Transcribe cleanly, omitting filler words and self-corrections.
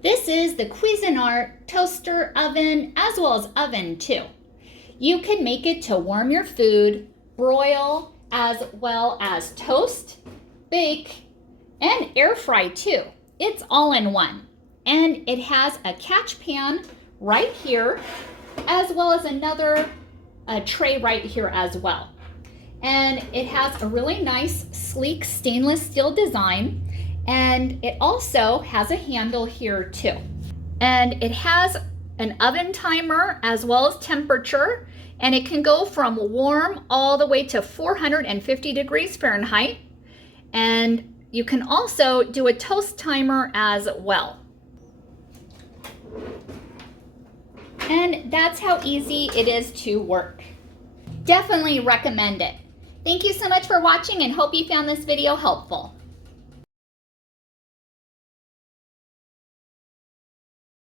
This is the Cuisinart Toaster Oven, as well as oven too. You can make it to warm your food, broil, as well as toast, bake, and air fry too. It's all in one. And it has a catch pan right here, as well as another tray right here as well. And it has a really nice, sleek stainless steel design. And it also has a handle here too. And it has an oven timer as well as temperature, and it can go from warm all the way to 450 degrees Fahrenheit. And you can also do a toast timer as well. And that's how easy it is to work. Definitely recommend it. Thank you so much for watching and hope you found this video helpful.